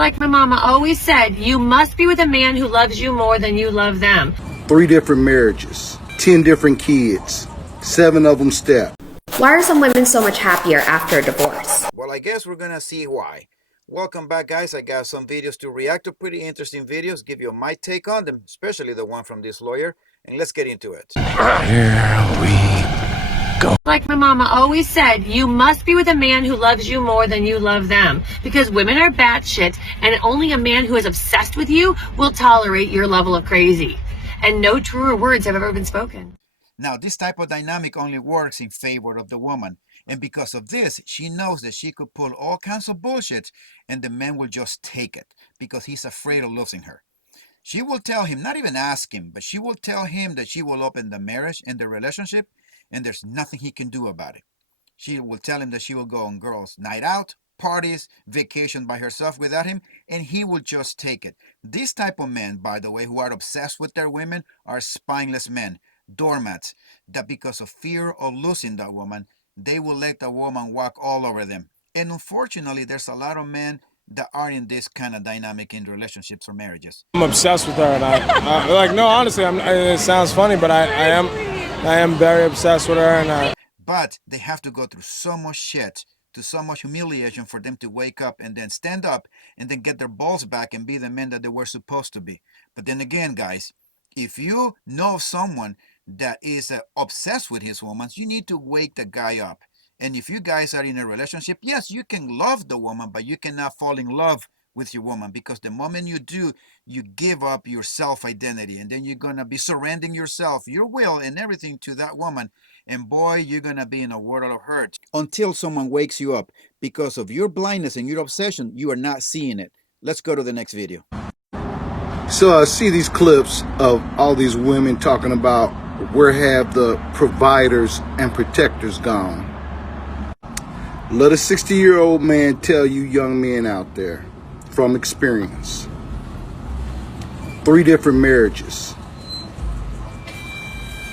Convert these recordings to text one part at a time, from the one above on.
Like my mama always said, you must be with a man who loves you more than you love them. 3 different marriages, 10 different kids, 7 of them step. Why are some women so much happier after a divorce? Well, I guess we're gonna see why. Welcome back, guys. I got some videos to react to, pretty interesting videos, give you my take on them, especially the one from this lawyer, and let's get into it. Here we go. Like my mama always said, you must be with a man who loves you more than you love them. Because women are batshit, and only a man who is obsessed with you will tolerate your level of crazy. And no truer words have ever been spoken. Now, this type of dynamic only works in favor of the woman. And because of this, she knows that she could pull all kinds of bullshit and the man will just take it because he's afraid of losing her. She will tell him, not even ask him, but she will tell him that she will open the marriage and the relationship and there's nothing he can do about it. She will tell him that she will go on girls' night out, parties, vacation by herself without him, and he will just take it. This type of men, by the way, who are obsessed with their women are spineless men, doormats, that because of fear of losing that woman, they will let the woman walk all over them. And unfortunately, there's a lot of men that are in this kind of dynamic in relationships or marriages. I'm obsessed with her, and no, honestly, it sounds funny, but I am very obsessed with her, But they have to go through so much shit, to so much humiliation for them to wake up and then stand up and then get their balls back and be the men that they were supposed to be. But then again, guys, if you know of someone that is obsessed with his woman, you need to wake the guy up. And if you guys are in a relationship, yes, you can love the woman, but you cannot fall in love with your woman, because the moment you do, you give up your self-identity, and then you're gonna be surrendering yourself, your will, and everything to that woman. And boy, you're gonna be in a world of hurt until someone wakes you up. Because of your blindness and your obsession, you are not seeing it. Let's go to the next video. So I see these clips of all these women talking about where have the providers and protectors gone. Let a 60-year-old man tell you young men out there from experience. 3 different marriages,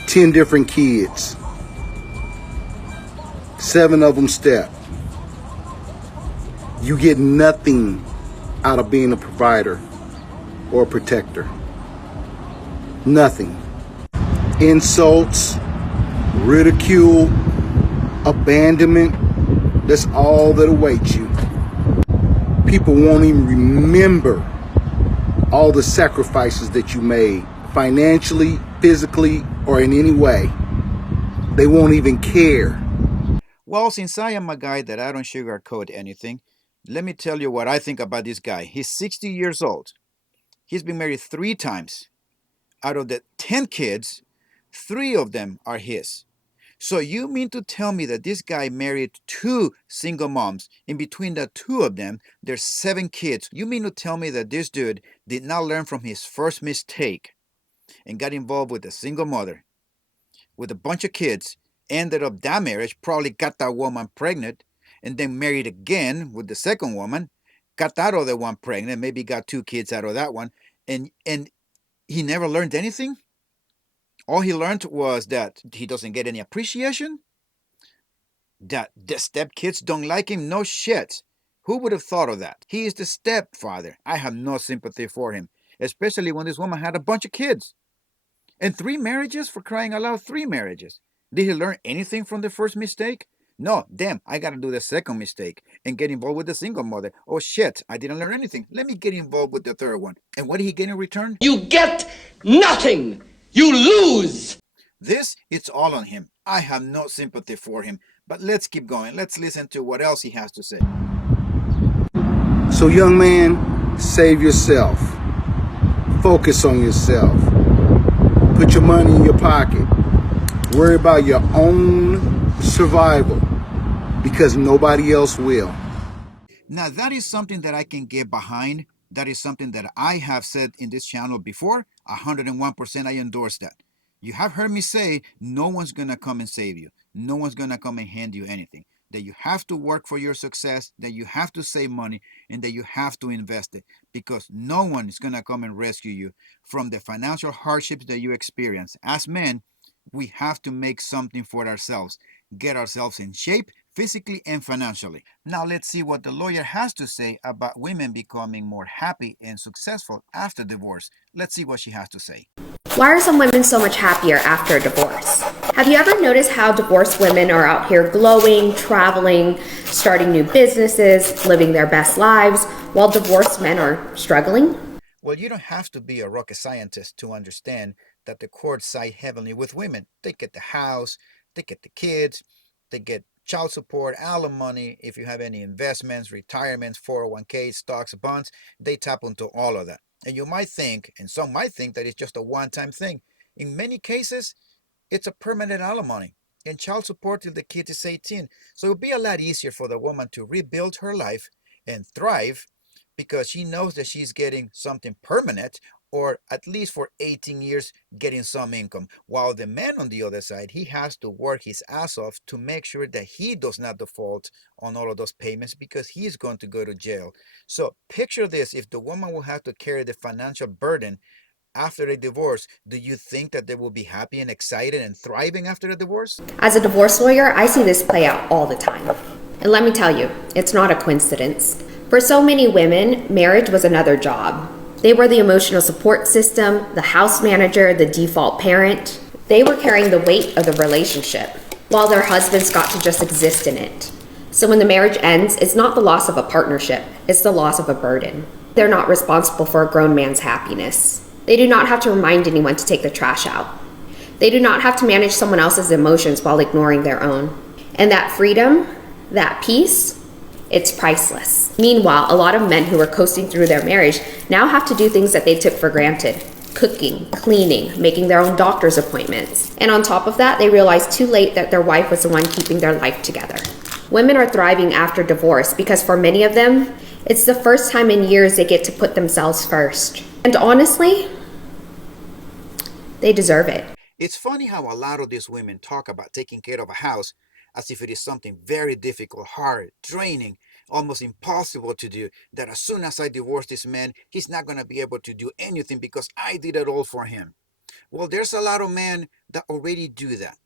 10 different kids, 7 of them step. You get nothing out of being a provider or a protector. Nothing. Insults, ridicule, abandonment, that's all that awaits you. People won't even remember all the sacrifices that you made, financially, physically, or in any way. They won't even care. Well, since I am a guy that I don't sugarcoat anything, let me tell you what I think about this guy. He's 60 years old. He's been married 3 times. Out of the 10 kids, 3 of them are his. So you mean to tell me that this guy married 2 single moms? In between the 2 of them, there's 7 kids. You mean to tell me that this dude did not learn from his first mistake and got involved with a single mother with a bunch of kids, ended up that marriage, probably got that woman pregnant, and then married again with the second woman, got that other one pregnant, maybe got 2 kids out of that one, and he never learned anything? All he learned was that he doesn't get any appreciation, that the stepkids don't like him. No shit. Who would have thought of that? He is the stepfather. I have no sympathy for him, especially when this woman had a bunch of kids. And 3 marriages, for crying out loud, 3 marriages. Did he learn anything from the first mistake? No, damn, I gotta do the second mistake and get involved with the single mother. Oh shit, I didn't learn anything. Let me get involved with the third one. And what did he get in return? You get nothing! You lose! This, it's all on him. I have no sympathy for him. But let's keep going. Let's listen to what else he has to say. So young man, save yourself. Focus on yourself. Put your money in your pocket. Worry about your own survival, because nobody else will. Now that is something that I can get behind. That is something that I have said in this channel before. 101% I endorse that. You have heard me say no one's gonna come and save you. No one's gonna come and hand you anything. That you have to work for your success, that you have to save money, and that you have to invest it, because no one is gonna come and rescue you from the financial hardships that you experience. As men, we have to make something for ourselves, get ourselves in shape physically and financially. Now let's see what the lawyer has to say about women becoming more happy and successful after divorce. Let's see what she has to say. Why are some women so much happier after a divorce? Have you ever noticed how divorced women are out here glowing, traveling, starting new businesses, living their best lives, while divorced men are struggling? Well, you don't have to be a rocket scientist to understand that the courts side heavily with women. They get the house, they get the kids, they get child support, alimony. If you have any investments, retirements, 401k, stocks, bonds, they tap into all of that. And you might think, and some might think, that it's just a one time thing. In many cases, it's a permanent alimony and child support till the kid is 18. So it would be a lot easier for the woman to rebuild her life and thrive because she knows that she's getting something permanent, or at least for 18 years getting some income. While the man on the other side, he has to work his ass off to make sure that he does not default on all of those payments because he's going to go to jail. So picture this: if the woman will have to carry the financial burden after a divorce, do you think that they will be happy and excited and thriving after a divorce? As a divorce lawyer, I see this play out all the time. And let me tell you, it's not a coincidence. For so many women, marriage was another job. They were the emotional support system, the house manager, the default parent. They were carrying the weight of the relationship, while their husbands got to just exist in it. So when the marriage ends, it's not the loss of a partnership, it's the loss of a burden. They're not responsible for a grown man's happiness. They do not have to remind anyone to take the trash out. They do not have to manage someone else's emotions while ignoring their own. And that freedom, that peace, it's priceless. Meanwhile, a lot of men who were coasting through their marriage now have to do things that they took for granted. Cooking, cleaning, making their own doctor's appointments. And on top of that, they realize too late that their wife was the one keeping their life together. Women are thriving after divorce because for many of them, it's the first time in years they get to put themselves first. And honestly, they deserve it. It's funny how a lot of these women talk about taking care of a house as if it is something very difficult, hard, draining, almost impossible to do. That as soon as I divorce this man, he's not going to be able to do anything because I did it all for him. Well, there's a lot of men that already do that.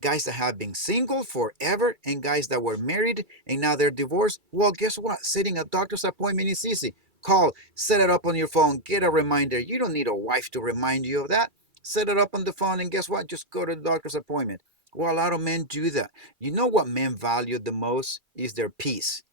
Guys that have been single forever and guys that were married and now they're divorced. Well, guess what? Setting a doctor's appointment is easy. Call, set it up on your phone, get a reminder. You don't need a wife to remind you of that. Set it up on the phone and guess what? Just go to the doctor's appointment. Well, a lot of men do that. You know what men value the most is their peace.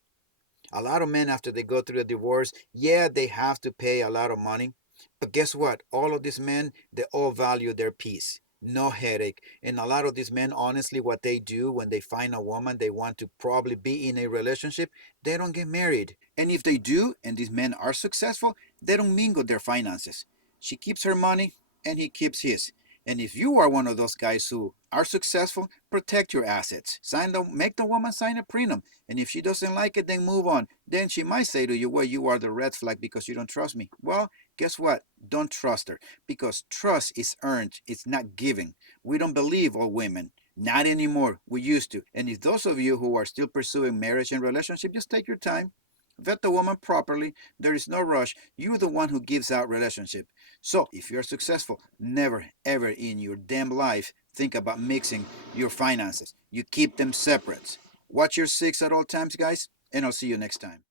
A lot of men, after they go through a divorce, yeah, they have to pay a lot of money. But guess what? All of these men, they all value their peace. No headache. And a lot of these men, honestly, what they do when they find a woman they want to probably be in a relationship, they don't get married. And if they do, and these men are successful, they don't mingle their finances. She keeps her money and he keeps his. And if you are one of those guys who are successful, protect your assets. Make the woman sign a prenup. And if she doesn't like it, then move on. Then she might say to you, well, you are the red flag because you don't trust me. Well, guess what? Don't trust her because trust is earned. It's not given. We don't believe all women. Not anymore. We used to. And if those of you who are still pursuing marriage and relationship, just take your time. Vet the woman properly. There is no rush. You're the one who gives out relationship. So if you're successful, never ever in your damn life think about mixing your finances. You keep them separate. Watch your six at all times, guys, and I'll see you next time.